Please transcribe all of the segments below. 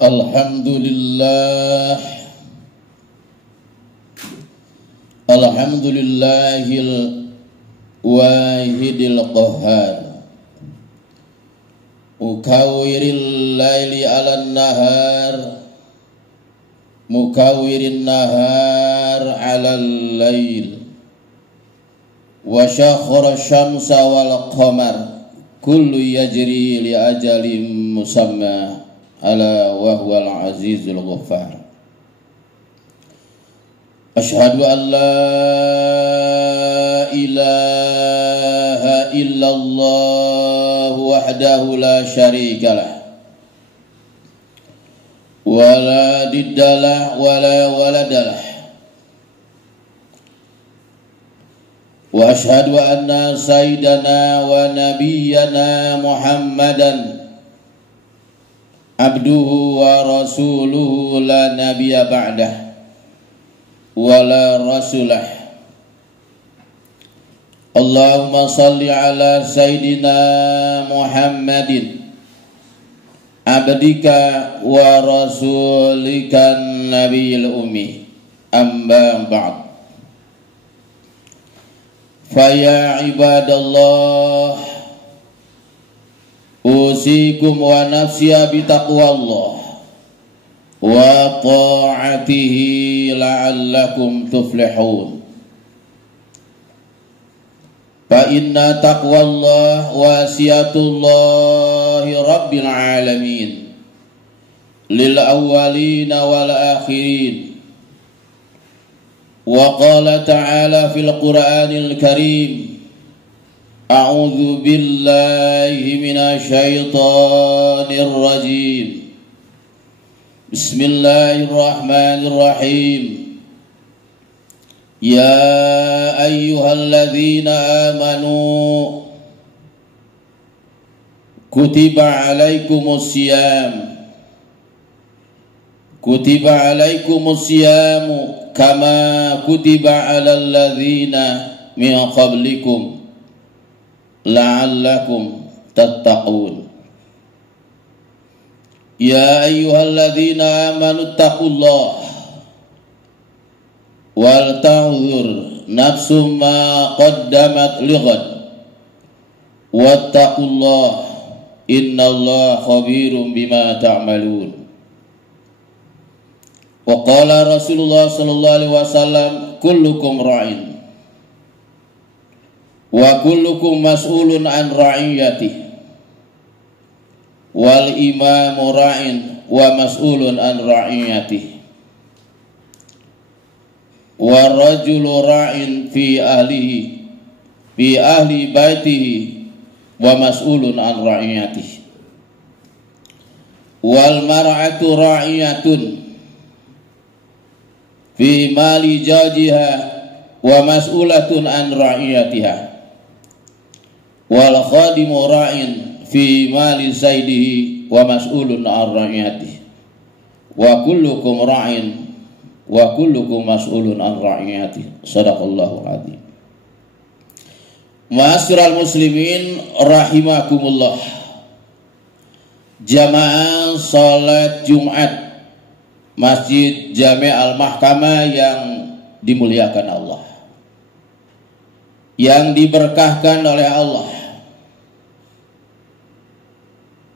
Alhamdulillah, alhamdulillahil wahidil qahhar, mukawwiril laili 'alan nahar, mukawwirin nahar 'alal lail, wa syakhara syamsa wal qamar, kullu yajri li ajalin musamma, ala wa huwal azizul ghaffar. Asyhadu an la ilaha illallah wahdahu la syarikalah wa la diddalah wa la waladalah, wa asyhadu anna sayyidana wa nabiyyana Muhammadan abduhu wa rasuluhu la nabiyya ba'dah wa la rasulah. Allahumma salli ala sayyidina Muhammadin abdika wa rasulika nabiyil ummi, amma ba'd. Faya ibadallah, usikum wa nafsiya bitaqwallah wa ta'atihi la'allakum tuflihun. Fa inna taqwallah wasiyatullahi rabbil alamin lil awwalina wal akhirin. Wa qala ta'ala fil Qur'anil Karim, A'udzu billahi minasyaitonir rajim. Bismillahirrahmanirrahim. Ya ayyuhalladzina amanu kutiba alaikumusiyam, kutiba alaikumusyamu kama kutiba alal ladzina min qablikum la'allakum tattaqun. Ya ayyuhalladzina amanu taqullaha wal ta'udhur nafsum ma qaddamat lighad wattaqullaha innallaha khabirum bima ta'malun. Wa qala Rasulullah sallallahu alaihi wasallam, kullukum ra'in wa kullukum mas'ulun an ra'iyatihi wal imamu ra'in wa mas'ulun an ra'iyatihi wa rajulu ra'in fi ahli baitihi wa mas'ulun an ra'iyatihi wal mar'atu ra'iyatun fi mali jajiha wa mas'ulatun an ra'iyatiha wal khadimu ra'in fi mali saydihi wa mas'ulun an ra'iyatihi wa kullukum ra'in wa kullukum mas'ulun an ra'iyatihi. Shadaqallahul adzim. Ma'asyiral muslimin rahimakumullah. Jamaah salat Jumat Masjid Jami' Al-Mahkamah yang dimuliakan Allah, yang diberkahkan oleh Allah,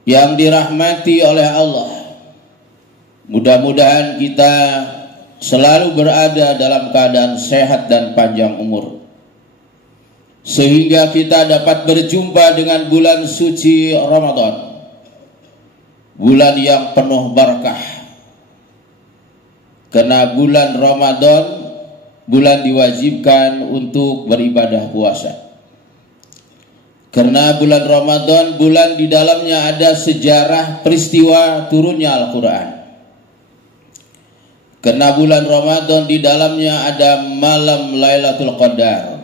yang dirahmati oleh Allah. Mudah-mudahan kita selalu berada dalam keadaan sehat dan panjang umur, sehingga kita dapat berjumpa dengan bulan suci Ramadan, bulan yang penuh barakah. Karena bulan Ramadan bulan diwajibkan untuk beribadah puasa. Karena bulan Ramadan bulan di dalamnya ada sejarah peristiwa turunnya Al-Quran. Karena bulan Ramadan di dalamnya ada malam Lailatul Qadar.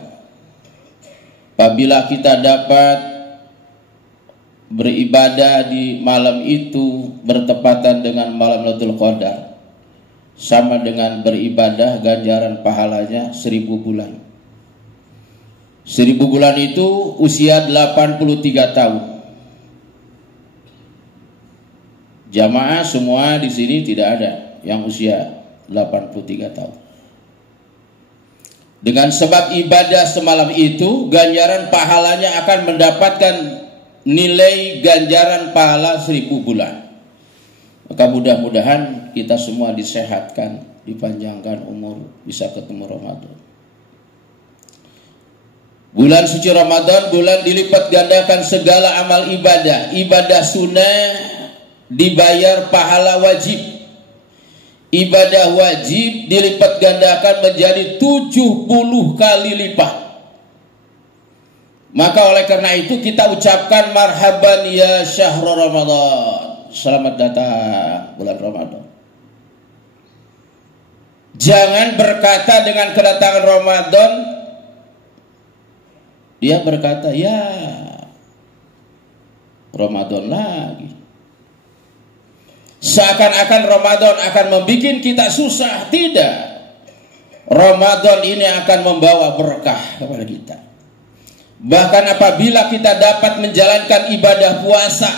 Apabila kita dapat beribadah di malam itu bertepatan dengan malam Lailatul Qadar, sama dengan beribadah ganjaran pahalanya 1000 bulan. 1000 bulan itu usia 83 tahun. Jamaah semua di sini tidak ada yang usia 83 tahun. Dengan sebab ibadah semalam itu, ganjaran pahalanya akan mendapatkan nilai ganjaran pahala 1000 bulan. Maka mudah-mudahan kita semua disehatkan, dipanjangkan umur, bisa ketemu Ramadan. Bulan suci Ramadan, bulan dilipat gandakan segala amal ibadah. Ibadah sunnah dibayar pahala wajib. Ibadah wajib dilipat gandakan menjadi 70 kali lipat. Maka oleh karena itu kita ucapkan marhaban ya syahrul Ramadan. Selamat datang bulan Ramadan. Jangan berkata dengan kedatangan Ramadan, dia berkata, ya Ramadan lagi. Seakan-akan Ramadan akan membuat kita susah. Tidak. Ramadan ini akan membawa berkah kepada kita. Bahkan apabila kita dapat menjalankan ibadah puasa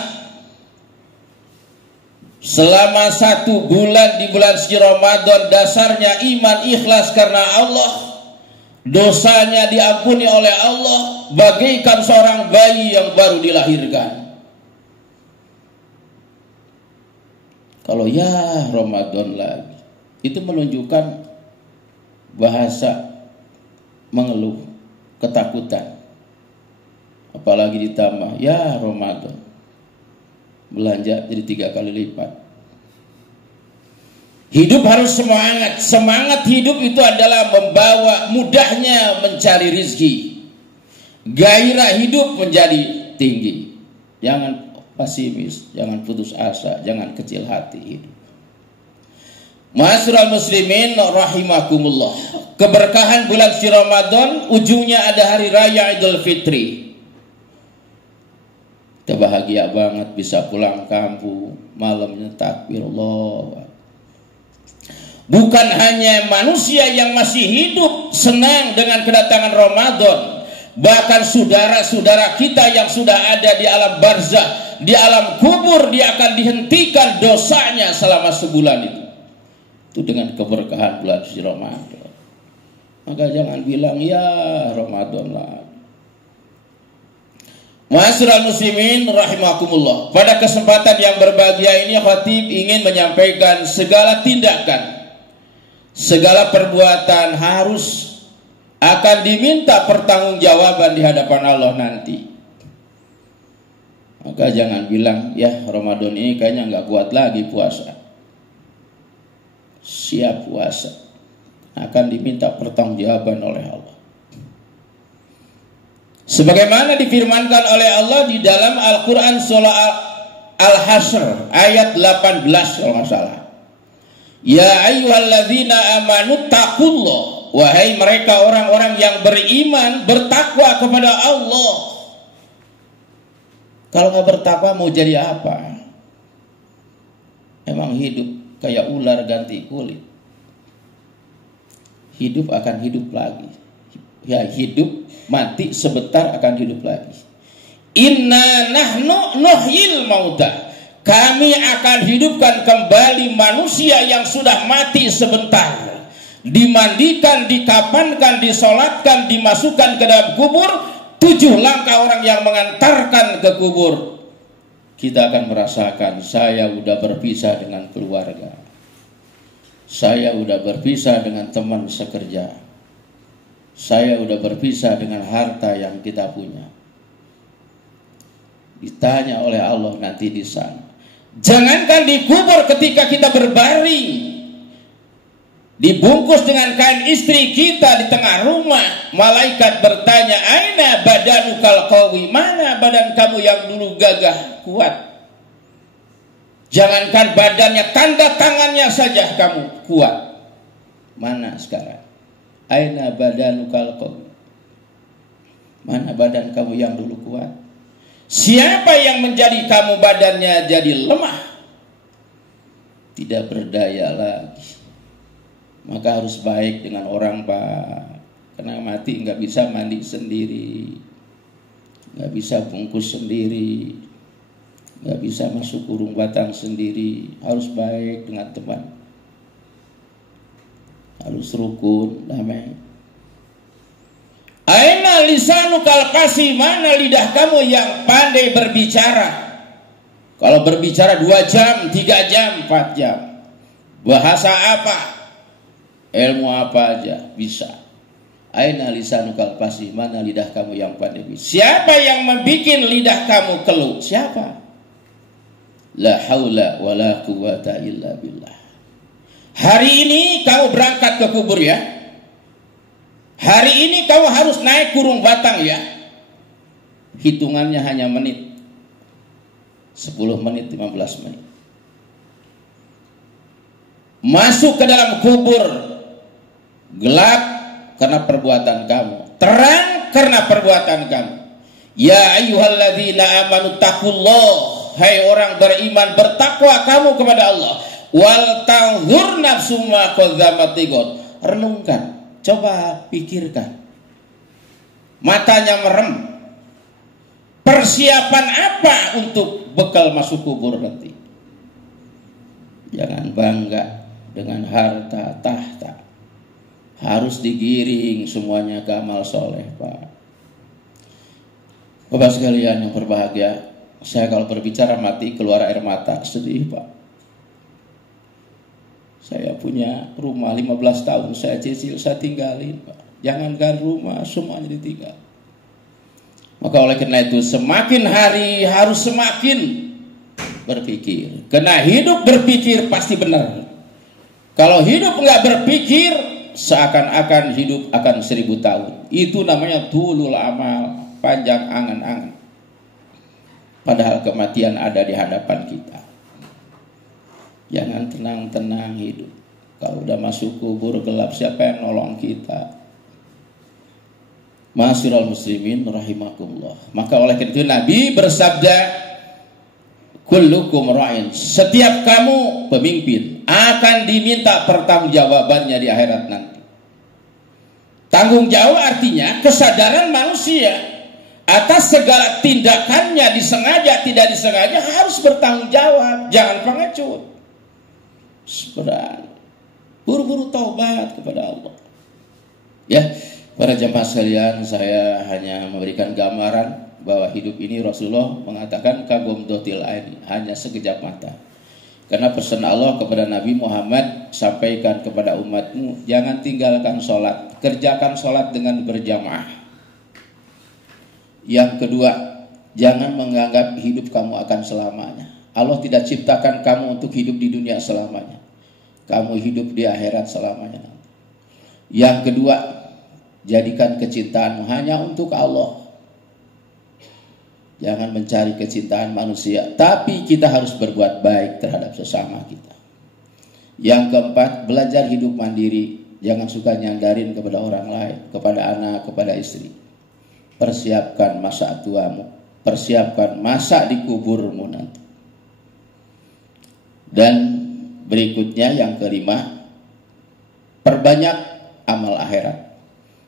selama 1 bulan di bulan suci Ramadan, dasarnya iman ikhlas karena Allah, dosanya diampuni oleh Allah bagaikan seorang bayi yang baru dilahirkan. Kalau ya Ramadan lagi, itu menunjukkan bahasa mengeluh, ketakutan. Apalagi ditambah ya Ramadan, belanja jadi 3 kali lipat. Hidup harus semangat. Semangat hidup itu adalah membawa mudahnya mencari rizki. Gairah hidup menjadi tinggi. Jangan pesimis, jangan putus asa, jangan kecil hati hidup. Ma'asyiral muslimin rahimakumullah. Keberkahan bulan suci Ramadan ujungnya ada hari raya Idul Fitri. Kita bahagia banget bisa pulang kampung, malamnya takbir Allah. Bukan hanya manusia yang masih hidup senang dengan kedatangan Ramadan, bahkan saudara-saudara kita yang sudah ada di alam barzah, di alam kubur, dia akan dihentikan dosanya selama sebulan itu. Itu dengan keberkahan bulan suci Ramadan. Maka jangan bilang ya Ramadan lah. Ma'asyiral muslimin rahimakumullah. Pada kesempatan yang berbahagia ini, khatib ingin menyampaikan segala tindakan, segala perbuatan harus akan diminta pertanggungjawaban di hadapan Allah nanti. Maka jangan bilang ya Ramadan ini kayaknya nggak kuat lagi puasa. Siap puasa, akan diminta pertanggungjawaban oleh Allah. Sebagaimana difirmankan oleh Allah di dalam Al-Quran surah Al-Hasyr ayat 18 kalau nggak salah. Ya ayyuhalladzina amanu taqullah. Wahai mereka orang-orang yang beriman, bertakwa kepada Allah. Kalau nggak bertakwa mau jadi apa? Emang hidup kayak ular ganti kulit. Hidup akan hidup lagi. Ya hidup, mati sebentar akan hidup lagi. Inna nahnu nuhyil mauta. Kami akan hidupkan kembali manusia yang sudah mati sebentar. Dimandikan, dikafankan, disolatkan, dimasukkan ke dalam kubur. 7 langkah orang yang mengantarkan ke kubur. Kita akan merasakan, saya udah berpisah dengan keluarga. Saya udah berpisah dengan teman sekerja. Saya udah berpisah dengan harta yang kita punya. Ditanya oleh Allah nanti di sana. Jangankan dikubur, ketika kita berbaring, dibungkus dengan kain istri kita di tengah rumah, malaikat bertanya, aina badanukal qawi, mana badan kamu yang dulu gagah kuat? Jangankan badannya, tanda tangannya saja kamu kuat. Mana sekarang? Aina badanukal qawi, mana badan kamu yang dulu kuat? Siapa yang menjadi kamu badannya jadi lemah, tidak berdaya lagi? Maka harus baik dengan orang, Pak. Karena mati nggak bisa mandi sendiri, nggak bisa bungkus sendiri. Nggak bisa masuk kurung batang sendiri, harus baik dengan teman, harus rukun, damai. Aina lisanukal qasi, mana lidah kamu yang pandai berbicara? Kalau berbicara 2 jam, 3 jam, 4 jam, bahasa apa, ilmu apa aja bisa. Aina lisanukal qasi, mana lidah kamu yang pandai. Siapa yang membuat lidah kamu keluh? Siapa? La haula wala quwata illa billah. Hari ini kamu berangkat ke kubur ya. Hari ini kamu harus naik kurung batang ya. Hitungannya hanya menit. 10 menit, 15 menit. Masuk ke dalam kubur gelap karena perbuatan kamu, terang karena perbuatan kamu. Ya ayyuhalladzina amanu taqullah. Hai orang beriman, bertakwa kamu kepada Allah. Wal tanzur nafsu ma qaddamat lighad. Renungkan, coba pikirkan. Matanya merem. Persiapan apa untuk bekal masuk kubur nanti? Jangan bangga dengan harta tahta. Harus digiring semuanya ke amal soleh, Pak. Bapak sekalian yang berbahagia, saya kalau berbicara mati keluar air mata, sedih Pak. Saya punya rumah 15 tahun, saya cicil, saya tinggalin Pak. Jangankan rumah, semuanya ditinggal. Maka oleh karena itu semakin hari harus semakin berpikir. Karena hidup berpikir pasti benar. Kalau hidup nggak berpikir, seakan-akan hidup akan 1000 tahun. Itu namanya tulul amal, panjang angan-angan. Padahal kematian ada di hadapan kita. Jangan tenang-tenang hidup. Kalau udah masuk kubur gelap, siapa yang nolong kita? Ma'asyiral muslimin rahimakumullah. Maka oleh karena itu Nabi bersabda, kullukum ra'in. Setiap kamu pemimpin akan diminta pertanggungjawabannya di akhirat nanti. Tanggung jawab artinya kesadaran manusia atas segala tindakannya, disengaja tidak disengaja, harus bertanggung jawab. Jangan pengecut. Sebenarnya buru-buru taubat kepada Allah. Ya, para jemaah sekalian, saya hanya memberikan gambaran bahwa hidup ini Rasulullah mengatakan kagum dotil aini, hanya sekejap mata. Karena pesan Allah kepada Nabi Muhammad, sampaikan kepada umatmu, jangan tinggalkan sholat, kerjakan sholat dengan berjamaah. Yang kedua, jangan menganggap hidup kamu akan selamanya. Allah tidak ciptakan kamu untuk hidup di dunia selamanya. Kamu hidup di akhirat selamanya. Yang kedua, jadikan kecintaanmu hanya untuk Allah. Jangan mencari kecintaan manusia, tapi kita harus berbuat baik terhadap sesama kita. Yang keempat, belajar hidup mandiri. Jangan suka nyandarin kepada orang lain, kepada anak, kepada istri. Persiapkan masa tuamu, persiapkan masa di kuburmu nanti. Dan berikutnya yang kelima, perbanyak amal akhirat.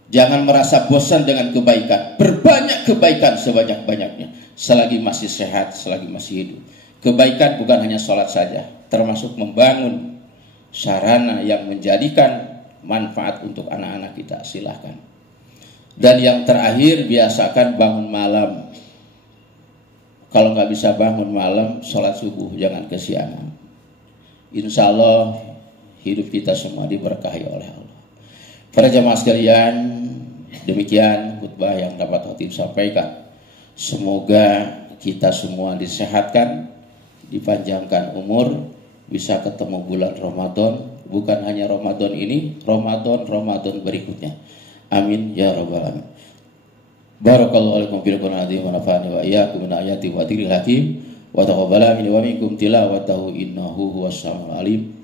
Jangan merasa bosan dengan kebaikan, berbanyak kebaikan sebanyak-banyaknya selagi masih sehat, selagi masih hidup. Kebaikan bukan hanya sholat saja, termasuk membangun sarana yang menjadikan manfaat untuk anak-anak kita. Silahkan. Dan yang terakhir, biasakan bangun malam. Kalau nggak bisa bangun malam, sholat subuh jangan kesiangan. Insya Allah hidup kita semua diberkahi oleh Allah. Para jamaah sekalian, demikian khutbah yang dapat khatib sampaikan. Semoga kita semua disehatkan, dipanjangkan umur, bisa ketemu bulan Ramadan. Bukan hanya Ramadan ini, Ramadan berikutnya. Amin ya rabbal alamin. Barakallahu alaikum fil Qur'an wa nafa'ani wa iyyakum min ayati wa dzikril hakim wa taqabbala minni wa minkum tilawatahu innahu huwas samiul alim.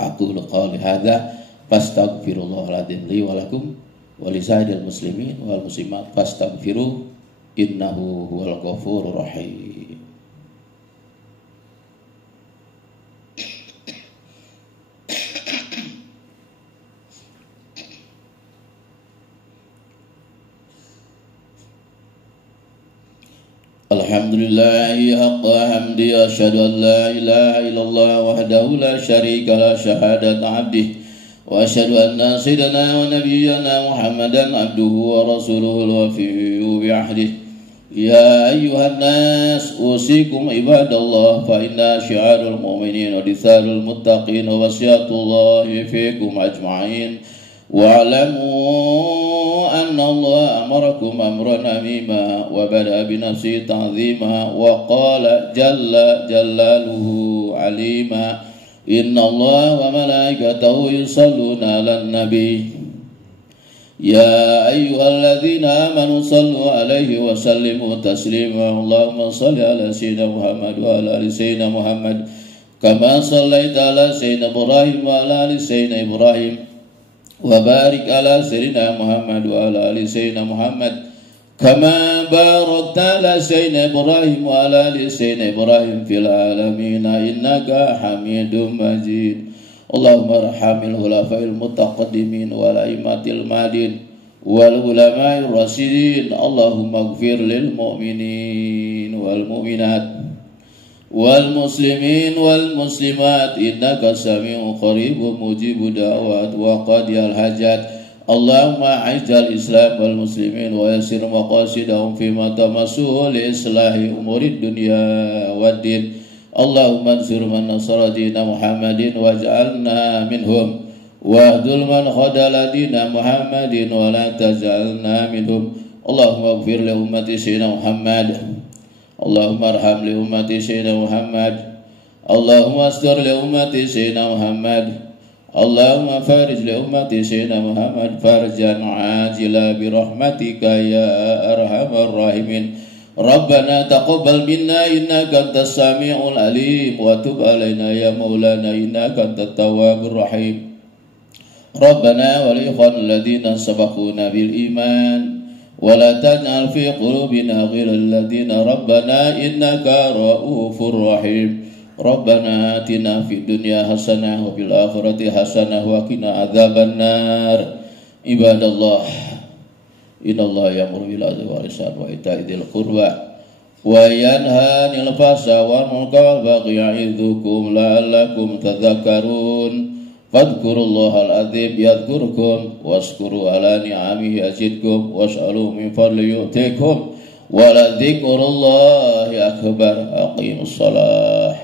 Aqulu qouli hadza fastaghfirullahal adzim li wa lakum wa lisairil muslimin wal muslimat fastaghfiru innahu huwal ghafurur rahim. الحمد لله حق حمدي أشهد أن لا إله إلا الله وحده لا شريك له شهادة عبده وأشهد أن سيدنا ونبينا محمدا عبده ورسوله الوفي بعهده يا أيها الناس أوصيكم عباد الله فإن شعار المؤمنين ودثار المتقين ووصية الله فيكم أجمعين واعلموا أن الله أمركم أمرا عظيما وبدأ بنفسه تعظيما وقال جل جلاله عليما إن الله وملائكته يصلون على النبي يا أيها الذين آمنوا صلوا عليه وسلموا تسليما اللهم صل على سيدنا محمد وعلى آل سيدنا محمد كما صليت على سيدنا إبراهيم وعلى آل سيدنا إبراهيم وبارك على سيدنا محمد وعلى آل سيدنا محمد كما باركت على سيدنا إبراهيم وعلى آل سيدنا إبراهيم في العالمين إنك حميد مجيد اللهم ارحم الخلفاء المتقدمين والأئمة المهديين والعلماء الراشدين اللهم اغفر للمؤمنين والمؤمنات والمسلمين والمسلمات إنك سميع قريب مجيب دعوات وقاضي الحاجات اللهم أعز الإسلام والمسلمين ويسر مقاصدهم فيما تمسه لإصلاح أمور الدنيا والدين اللهم انصر من نصر دين محمد واجعلنا منهم واخذل من خذل دين محمد ولا تجعلنا منهم اللهم اغفر لأمة سيدنا محمد اللهم ارحم لأمة سيدنا محمد اللهم استر لأمة سيدنا محمد اللهم فارج لأمة سيدنا محمد فرجا عاجلا برحمتك يا أرحم الراحمين ربنا تقبل منا إنك أنت السميع العليم وتب علينا يا مولانا إنك أنت التواب الرحيم ربنا والإخوان الذين سبقونا بالإيمان ولا تجعل في قلوبنا غير الذين ربنا إنك رؤوف رحيم ربنا آتنا في الدنيا حسنة وفي الآخرة حسنة وقنا عذاب النار عباد الله إن الله يأمر بالعدل والإحسان وإيتاء ذي القربى وينهى عن الفحشاء والمنكر والبغي يعظكم لعلكم تذكرون فاذكروا الله العظيم يذكركم واشكروا على نعمه يزدكم واسألوا من فضله يؤتكم ولذكر الله أكبر أقيموا الصلاة.